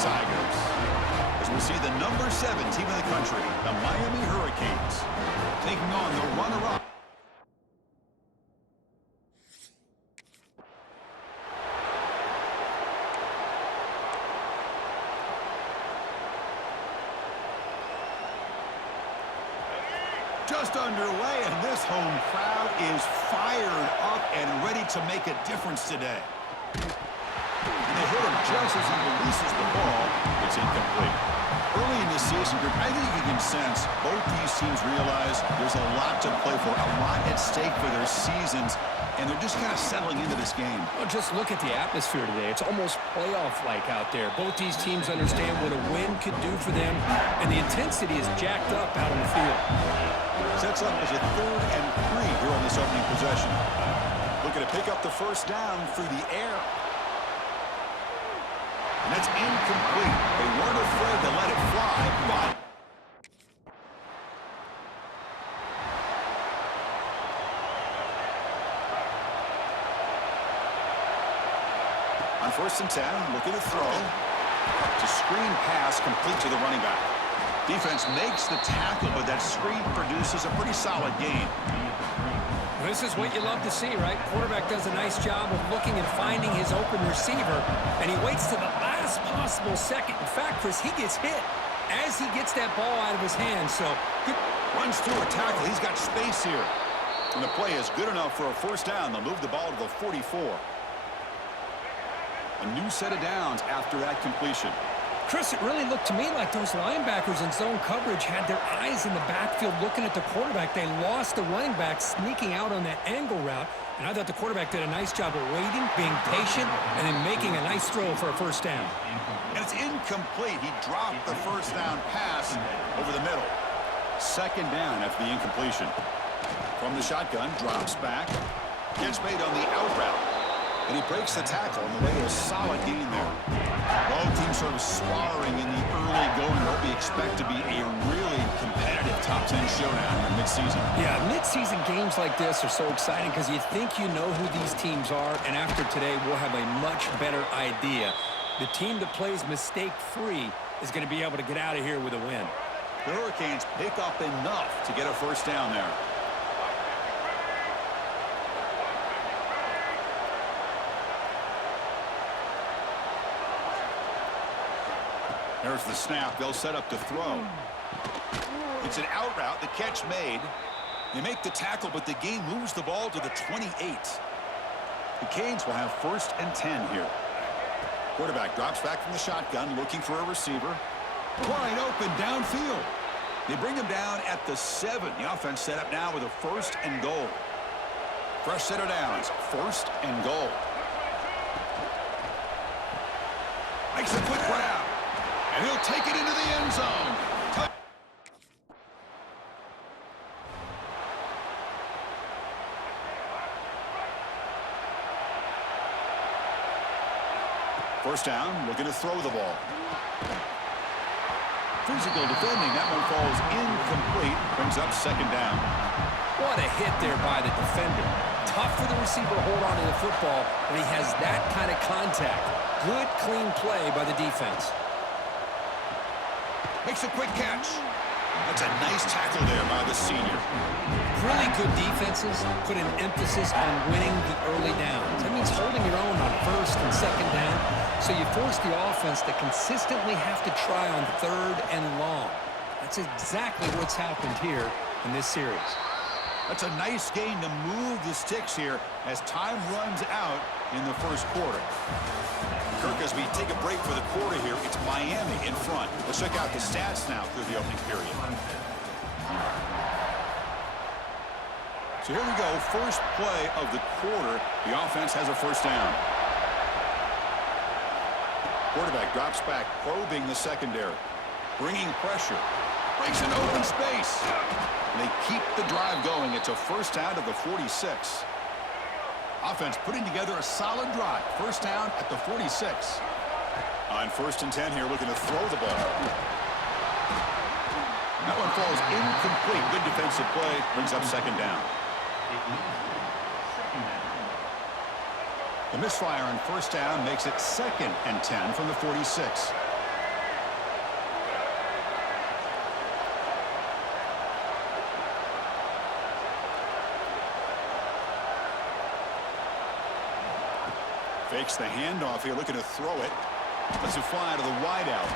Tigers. As we see the number 7 team in the country, the Miami Hurricanes, taking on the runner-up. Just underway, and this home crowd is fired up and ready to make a difference today. And they hit him just as he releases the ball. It's incomplete. Early in this season, I think you can sense both these teams realize there's a lot to play for, a lot at stake for their seasons, and they're just kind of settling into this game. Well, just look at the atmosphere today. It's almost playoff-like out there. Both these teams understand what a win could do for them, and the intensity is jacked up out on the field. Sets up as a 3rd and 3 here on this opening possession. Looking to pick up the first down through the air. And that's incomplete. They weren't afraid to let it fly, but on 1st and 10, looking to throw. To screen pass complete to the running back. Defense makes the tackle, but that screen produces a pretty solid gain. This is what you love to see, right? Quarterback does a nice job of looking and finding his open receiver, and he waits to the last possible second. In fact, Chris, he gets hit as he gets that ball out of his hand. So good. Runs through a tackle. He's got space here. And the play is good enough for a first down. They'll move the ball to the 44. A new set of downs after that completion. Chris, it really looked to me like those linebackers in zone coverage had their eyes in the backfield looking at the quarterback. They lost the running back sneaking out on that angle route, and I thought the quarterback did a nice job of waiting, being patient, and then making a nice throw for a first down. And it's incomplete. He dropped the first down pass over the middle. 2nd down after the incompletion. From the shotgun, drops back. Gets made on the out route. And he breaks the tackle on the way to a solid gain there. Both teams sort of sparring in the early going. What we expect to be a really competitive top 10 showdown in midseason. Yeah, midseason games like this are so exciting because you think you know who these teams are, and after today we'll have a much better idea. The team that plays mistake-free is going to be able to get out of here with a win. The Hurricanes pick up enough to get a first down there. There's the snap. They'll set up to throw. It's an out route. The catch made. They make the tackle, but the game moves the ball to the 28. The Canes will have 1st and 10 here. Quarterback drops back from the shotgun, looking for a receiver. Wide open downfield. They bring him down at the 7. The offense set up now with a 1st and goal. Fresh set of downs. 1st and goal. Makes a quick grab. And he'll take it into the end zone. First down, looking to throw the ball. Physical defending. That one falls incomplete. Brings up 2nd down. What a hit there by the defender. Tough for the receiver to hold on to the football, but he has that kind of contact. Good, clean play by the defense. Makes a quick catch. That's a nice tackle there by the senior. Really good defenses put an emphasis on winning the early downs. That means holding your own on 1st and 2nd down. So you force the offense to consistently have to try on 3rd and long. That's exactly what's happened here in this series. That's a nice gain to move the sticks here as time runs out in the 1st quarter. Kirk, as we take a break for the quarter here, it's Miami in front. Let's check out the stats now through the opening period. So here we go. First play of the quarter. The offense has a first down. Quarterback drops back, probing the secondary. Bringing pressure. Breaks an open space. And they keep the drive going. It's a first down to the 46. Offense putting together a solid drive. First down at the 46. On 1st and 10 here, looking to throw the ball. That one falls incomplete. Good defensive play. Brings up 2nd down. The misfire on 1st down makes it 2nd and 10 from the 46. Fakes the handoff here, looking to throw it. Lets it fly to the wideout.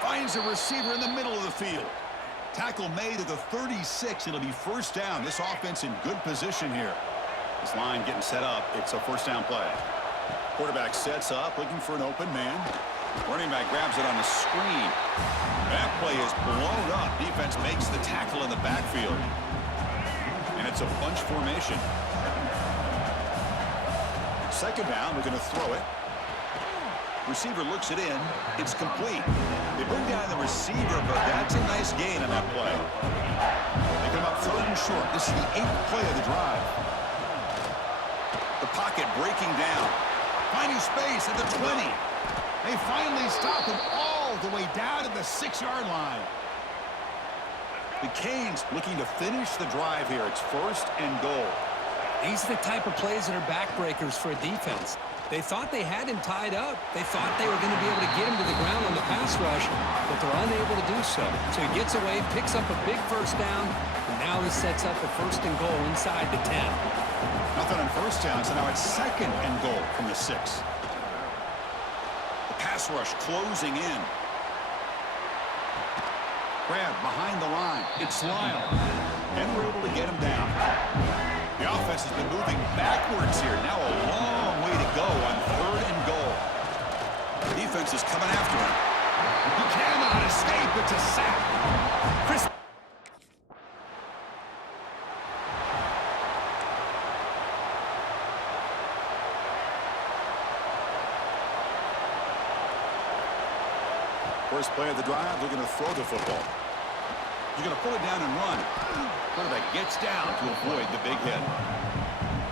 Finds a receiver in the middle of the field. Tackle made at the 36. It'll be first down. This offense in good position here. This line getting set up. It's a first down play. Quarterback sets up, looking for an open man. Running back grabs it on the screen. That play is blown up. Defense makes the tackle in the backfield. And it's a bunch formation. Second down, we're going to throw it. Receiver looks it in. It's complete. They bring down the receiver, but that's a nice gain on that play. They come up third and short. This is the 8th play of the drive. The pocket breaking down. Finding space at the 20. They finally stop him all the way down to the 6-yard line. The Canes looking to finish the drive here. It's first and goal. These are the type of plays that are backbreakers for a defense. They thought they had him tied up. They thought they were going to be able to get him to the ground on the pass rush, but they're unable to do so. So he gets away, picks up a big first down, and now he sets up a first and goal inside the 10. Nothing on first down, so now it's second and goal from the 6. The pass rush closing in. Grab behind the line. It's Lyle. And we're able to get him down. The offense has been moving backwards here. Now a long way to go on third and goal. The defense is coming after him. He cannot escape. It's a sack. Chris. First play of the drive, they're going to throw the football. He's going to pull it down and run. Quarterback gets down to avoid the big hit.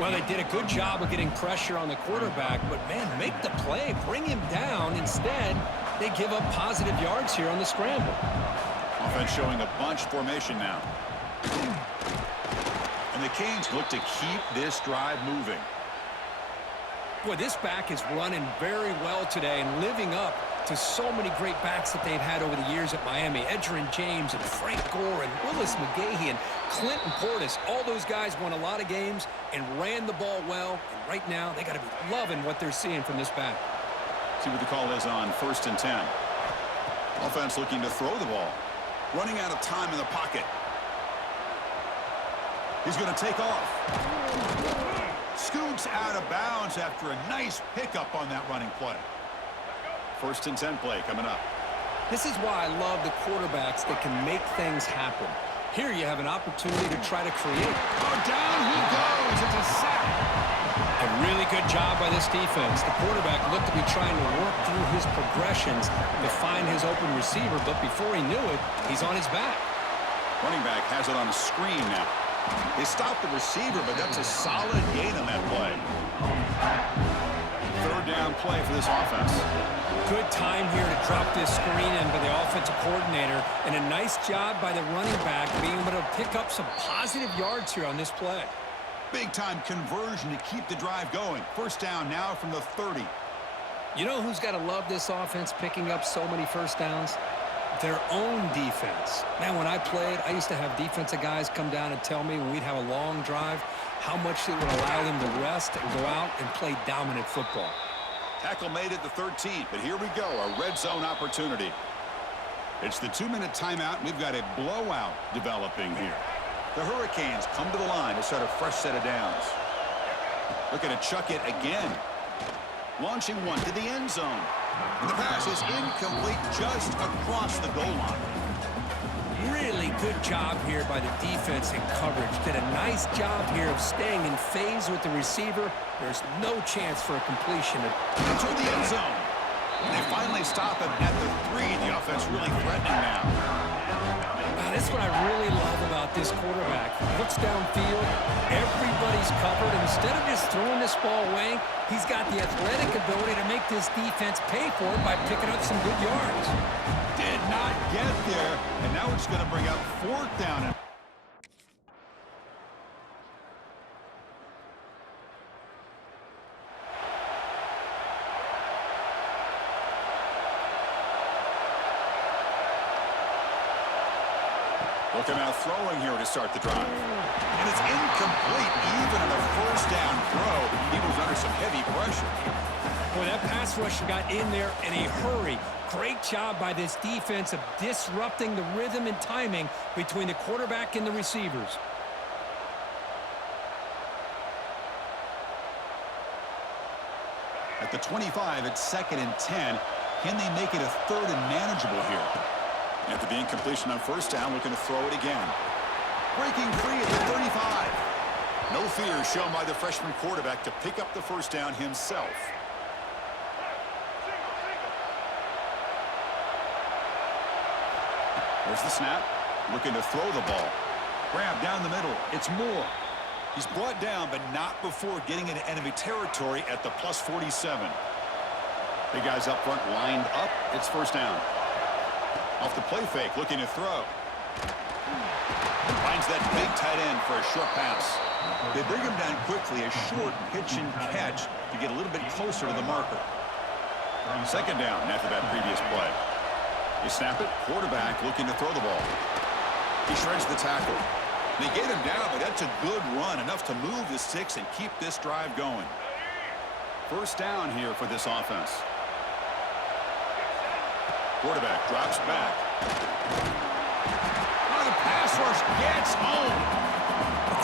Well, they did a good job of getting pressure on the quarterback, but, man, make the play. Bring him down. Instead, they give up positive yards here on the scramble. Offense showing a bunch formation now. And the Canes look to keep this drive moving. Boy, this back is running very well today and living up to so many great backs that they've had over the years at Miami. Edgerrin James and Frank Gore and Willis McGahee and Clinton Portis. All those guys won a lot of games and ran the ball well. And right now, they got to be loving what they're seeing from this back. See what the call is on first and 10. Offense looking to throw the ball. Running out of time in the pocket. He's going to take off. Scoots out of bounds after a nice pickup on that running play. First and 10 play coming up. This is why I love the quarterbacks that can make things happen. Here you have an opportunity to try to create. Oh, down he goes. It's a sack. A really good job by this defense. The quarterback looked to be trying to work through his progressions to find his open receiver, but before he knew it, he's on his back. Running back has it on the screen now. They stopped the receiver, but that's a solid gain on that play. Third down play for this offense. Good time here to drop this screen in by the offensive coordinator, and a nice job by the running back being able to pick up some positive yards here on this play. Big-time conversion to keep the drive going. First down now from the 30. You know who's got to love this offense picking up so many first downs? Their own defense. Man, when I played, I used to have defensive guys come down and tell me when we'd have a long drive how much it would allow them to rest and go out and play dominant football. Tackle made at the 13th, but here we go, a red zone opportunity. It's the 2-minute timeout. We've got a blowout developing here. The Hurricanes come to the line to start a fresh set of downs. Looking to chuck it again. Launching one to the end zone. And the pass is incomplete just across the goal line. Really good job here by the defense in coverage. Did a nice job here of staying in phase with the receiver. There's no chance for a completion. Into the end zone. And they finally stop him at the 3. The offense really threatening now. That's what I really love about this quarterback. He looks downfield. Everybody's covered. Instead of just throwing this ball away, he's got the athletic ability to make this defense pay for it by picking up some good yards. Did not get there, and now it's going to bring up fourth down. Looking out throwing here to start the drive. And it's incomplete even on a first down throw. He was under some heavy pressure. Boy, that pass rusher got in there in a hurry. Great job by this defense of disrupting the rhythm and timing between the quarterback and the receivers. At the 25, it's 2nd and 10. Can they make it a 3rd and manageable here? After the incompletion on first down, looking to throw it again. Breaking free at the 35. No fear shown by the freshman quarterback to pick up the first down himself. There's the snap. Looking to throw the ball. Grab down the middle. It's Moore. He's brought down, but not before getting into enemy territory at the plus 47. Big guys up front lined up. It's first down. Off the play fake, looking to throw. Finds that big tight end for a short pass. They bring him down quickly, a short pitch and catch to get a little bit closer to the marker. Second down after that previous play. You snap it, quarterback looking to throw the ball. He shreds the tackle. They get him down, but that's a good run, enough to move the sticks and keep this drive going. First down here for this offense. Quarterback drops back. Oh, the pass rush gets home.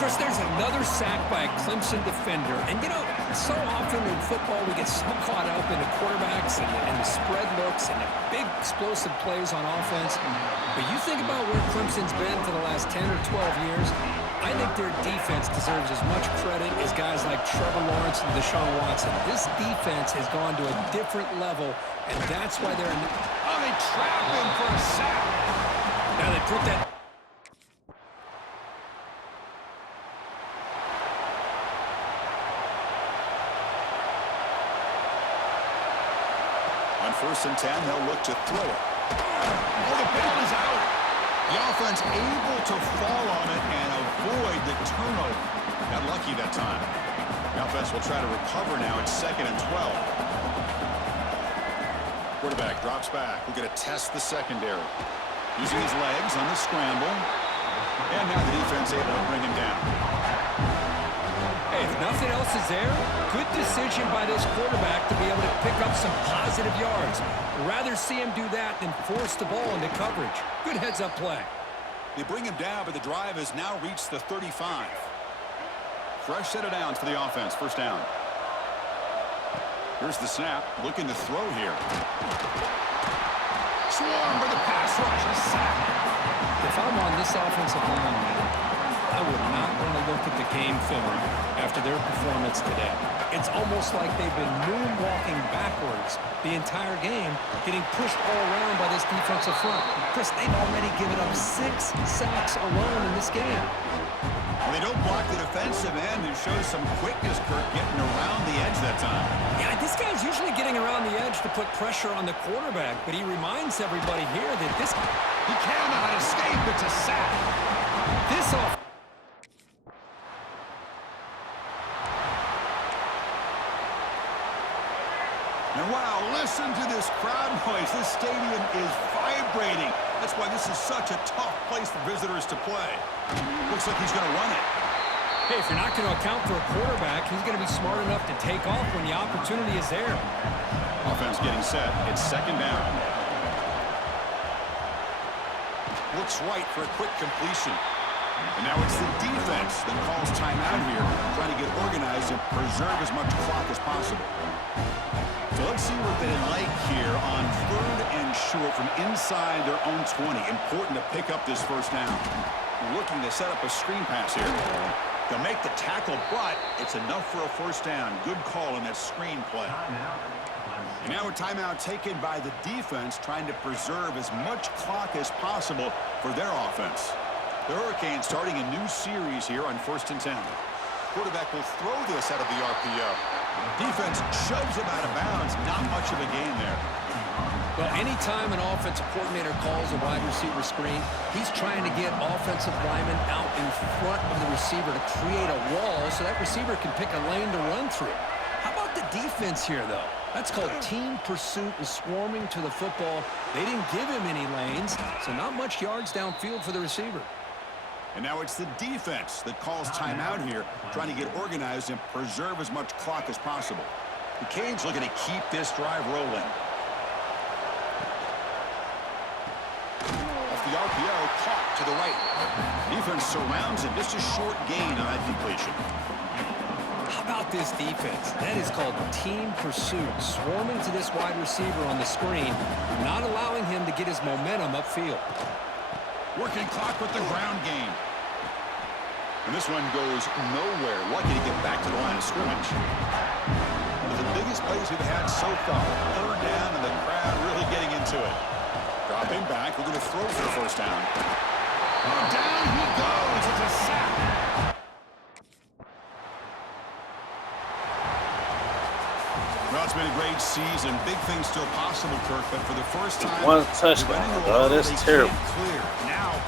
Chris, there's another sack by a Clemson defender. And, you know, so often in football we get so caught up in the quarterbacks and the spread looks and the big explosive plays on offense. But you think about where Clemson's been for the last 10 or 12 years, I think their defense deserves as much credit as guys like Trevor Lawrence and Deshaun Watson. This defense has gone to a different level, and that's why they're in the... Oh, they trap him for a sack. Now they put that... On 1st and 10, they'll look to throw it. Oh, the ball is out. The offense able to fall on it and avoid the turnover. Got lucky that time. The offense will try to recover now. It's 2nd and 12. Quarterback drops back. We're going to test the secondary. Using his legs on the scramble. And now the defense able to bring him down. Hey, if nothing else is there, good decision by this quarterback to be able to pick up some positive yards. Rather see him do that than force the ball into coverage. Good heads-up play. They bring him down, but the drive has now reached the 35. Fresh set of downs for the offense. First down. Here's the snap. Looking to throw here. Swarm for the pass rush. A sack. If I'm on this offensive line, I would not want to look at the game film after their performance today. It's almost like they've been moonwalking backwards the entire game, getting pushed all around by this defensive front. Chris, they've already given up 6 sacks alone in this game. Well, they don't block the defensive end and shows some quickness, Kirk, getting around the edge that time. Yeah, this guy's usually getting around the edge to put pressure on the quarterback, but he reminds everybody here that this... He cannot escape. It's a sack. This off... And wow, listen to this crowd noise. This stadium is vibrating. That's why this is such a tough place for visitors to play. Looks like he's going to run it. Hey, if you're not going to account for a quarterback, he's going to be smart enough to take off when the opportunity is there. Offense getting set. It's 2nd down. Looks right for a quick completion. And now it's the defense that calls timeout here, trying to get organized and preserve as much clock as possible. So let's see what they like here on 3rd and short from inside their own 20. Important to pick up this first down. Looking to set up a screen pass here. They'll make the tackle, but it's enough for a first down. Good call on that screen play. And now a timeout taken by the defense, trying to preserve as much clock as possible for their offense. The Hurricanes starting a new series here on 1st and 10. Quarterback will throw this out of the RPO. Defense shoves him out of bounds. Not much of a gain there. Well, anytime an offensive coordinator calls a wide receiver screen, he's trying to get offensive linemen out in front of the receiver to create a wall so that receiver can pick a lane to run through. How about the defense here, though. That's called team pursuit and swarming to the football. They didn't give him any lanes, so not much yards downfield for the receiver. And now it's the defense that calls timeout here, trying to get organized and preserve as much clock as possible. The Canes looking to keep this drive rolling. Off the RPO, caught to the right. Defense surrounds him. Just a short gain on that completion. How about this defense? That is called team pursuit, swarming to this wide receiver on the screen, not allowing him to get his momentum upfield. Working clock with the ground game. And this one goes nowhere. Lucky to get back to the line of scrimmage. One of the biggest plays we've had so far. Third down and the crowd really getting into it. Dropping back. We're going to throw for the first down. Oh, down he goes. It's a sack. Well, it's been a great season. Big things still possible, Kirk, but for the first time, one touchdown, dog. That's terrible.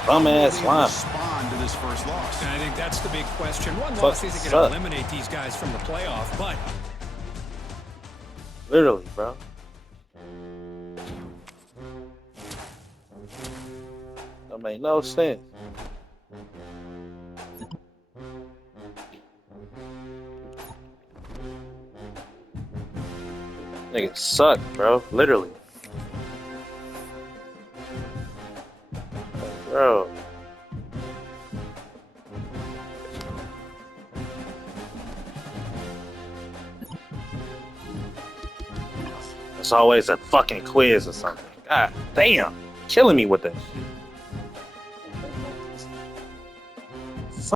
Bum-ass line. Respond to this first loss. And I think that's the big question. One loss isn't going to eliminate these guys from the playoff, but literally, bro. That made no sense. Niggas suck, bro. Literally. Bro. It's always a fucking quiz or something. God damn. Killing me with that shit.